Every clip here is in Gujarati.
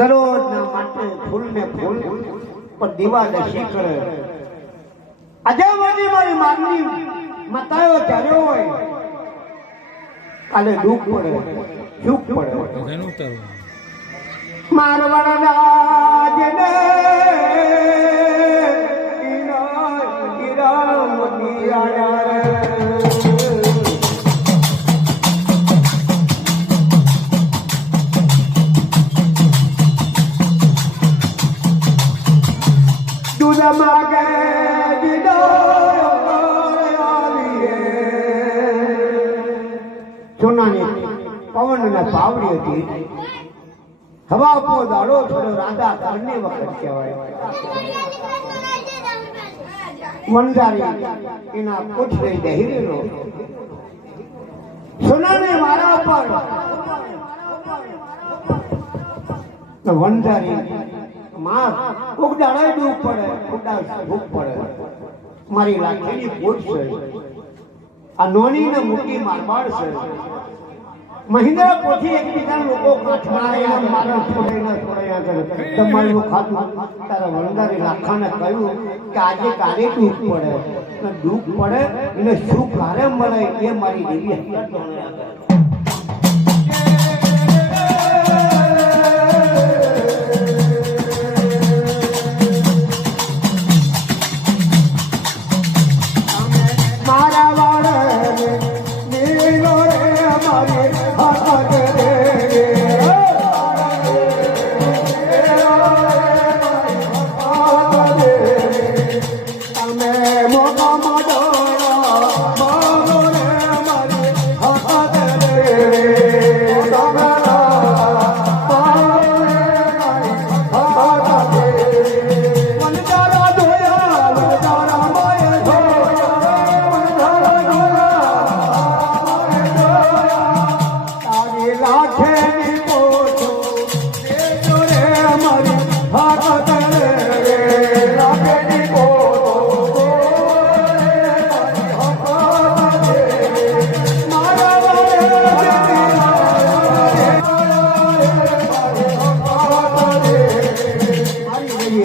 દરરોજના માટે ફૂલ ને ફૂલ પણ દીવા દશી કરે આજે મારી મારી માગણી મતાયો ત્યારે હોય કાલે દુઃખ પડે સુખ પડે. મારવાડા રાજને સોનાની પવન ને પાવડી હતી. હવા પો દાડો થોડો રાધા કરને વખત કહેવાય. વનજારી એના પૂછ લઈ દહેરીનો સોનાને મારા પર. તો વનજારી માં દાડાય દુઃખ પડે ખોટા ભૂખ પડે. મારી લાખેલી પૂછ છે. આ નોની ને મૂકી મારવાડ છે. મહિન્દ્રા પોથી એકબીજા લોકો કાઠમાળ્યા મારણ છોડાઈને છોડાયા કરે. તમારું ખાતું તારા વંદારી લાખાને કહ્યું કે આજે કાલે દુઃખ પડે. દુઃખ પડે એટલે શું કારે મળે એ મારી દેવી હકીકત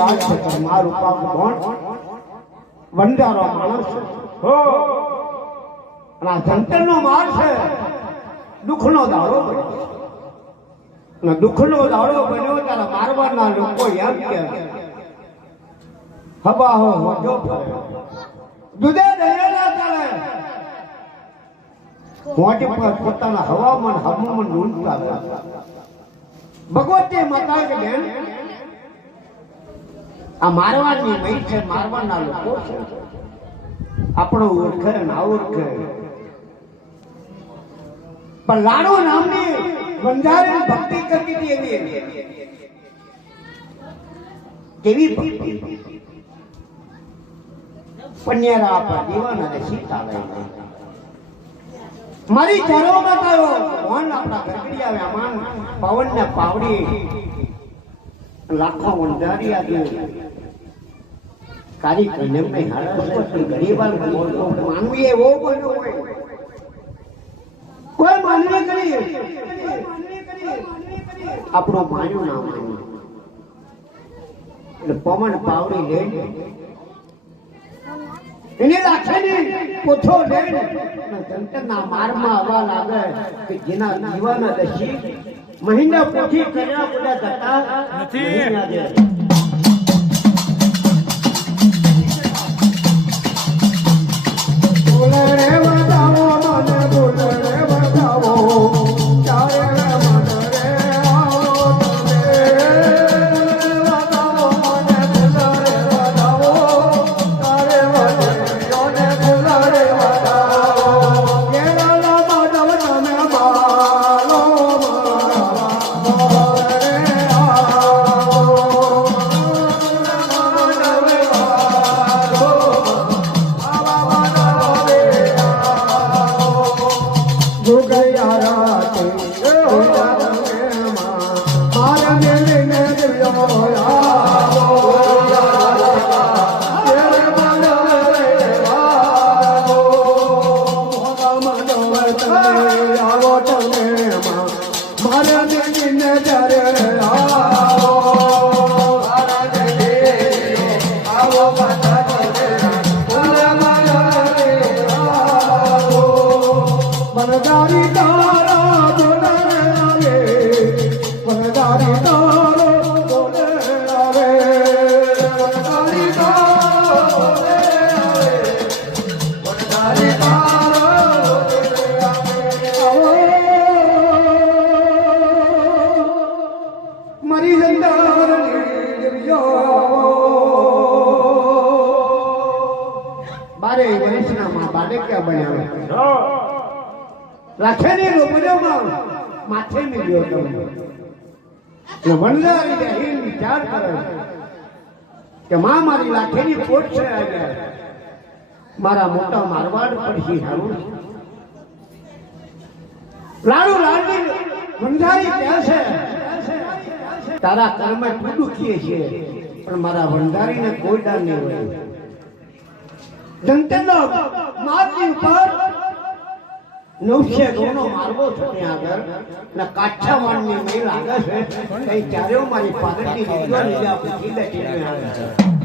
મારું પાપ માર છે. કે મોટી પર પોતાના હવામાન હવામાન નોંધતા ભગવતી માતા આ મારવાની મઈ છે, મારવાના લોકો છે. આપણો ઓળખે ના ઓળખે પણ લાડો નામની વંજારી ભક્તિ કરતી હતી એવી કેવી ભક્તિ? પન્યારા પર દીવાના ને સીતા લઈ મારી ચરો બતાવ્યો કોણ આપણા ઘરડી આવે અમાન પવન ને પાવડી લાખો વંજારી આજે કારી કન્યમ ને હાડા ઉપર ગરીબાન બોલતો માનવી એવો બોલ્યો હોય. કોઈ માનવી કરી. આપણો માન્યું ના માન્યું. એટલે પવન પાવડી લે. એને રાખીને પોછો લઈને જંતરના મારમાં આવવા લાગે કે જેના જીવાના દશી મહિના પોથી કર્યા બધા જતા નથી. ક્યાં બન્યા રાખેલી માં માથે ને ગયો તો એટલે વનરારી ને હિલ વિચાર કરે કે માં મારી લાઠીની પોટ છે મારા મોટા મારવાડ પડશે હારું લાડુ લાડી વંધારી ક્યાં છે, તારા કર્મ ટૂડું કીએ છીએ, પણ મારા વંધારીને કોઈ ડર નહીં હોય. જંતેનો મારી ઉપર નવશે ગોનો માર્ગો છે ત્યાં આગળ. ને કાઠિયાવાડની મેલ આગળ છે. કઈ મારી છે.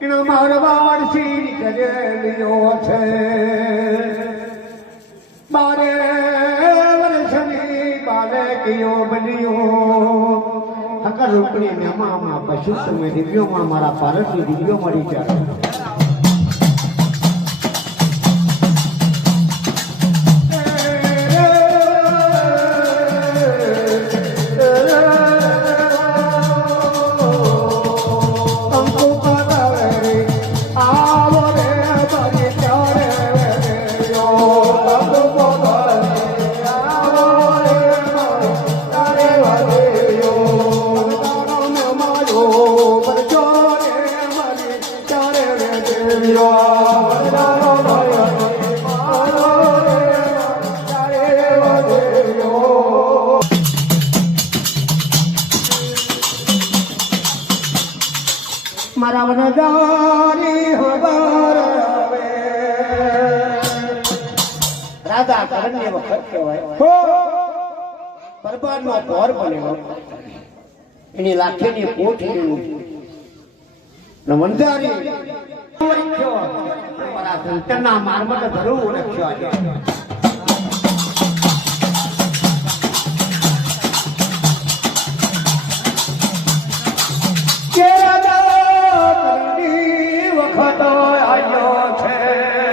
એના મારવાડ સિંહ કરેલીઓ છે. બારે વર્ષની બારે કયો બન્યો. હકર રૂપણી મેમામાં પશુ સમય દિવ્યોમાં મારા ભારતની દિવ્યો મળી જાય મારા હવાર આવે. રાધા કરણની વખત કહેવાય. પરબારનો પોર બનેલો. એની લાઠીની પોઠ લીધી. ને વંજારી. મારા સંતના માર્મટ ધરું ઓળખ્યો આજે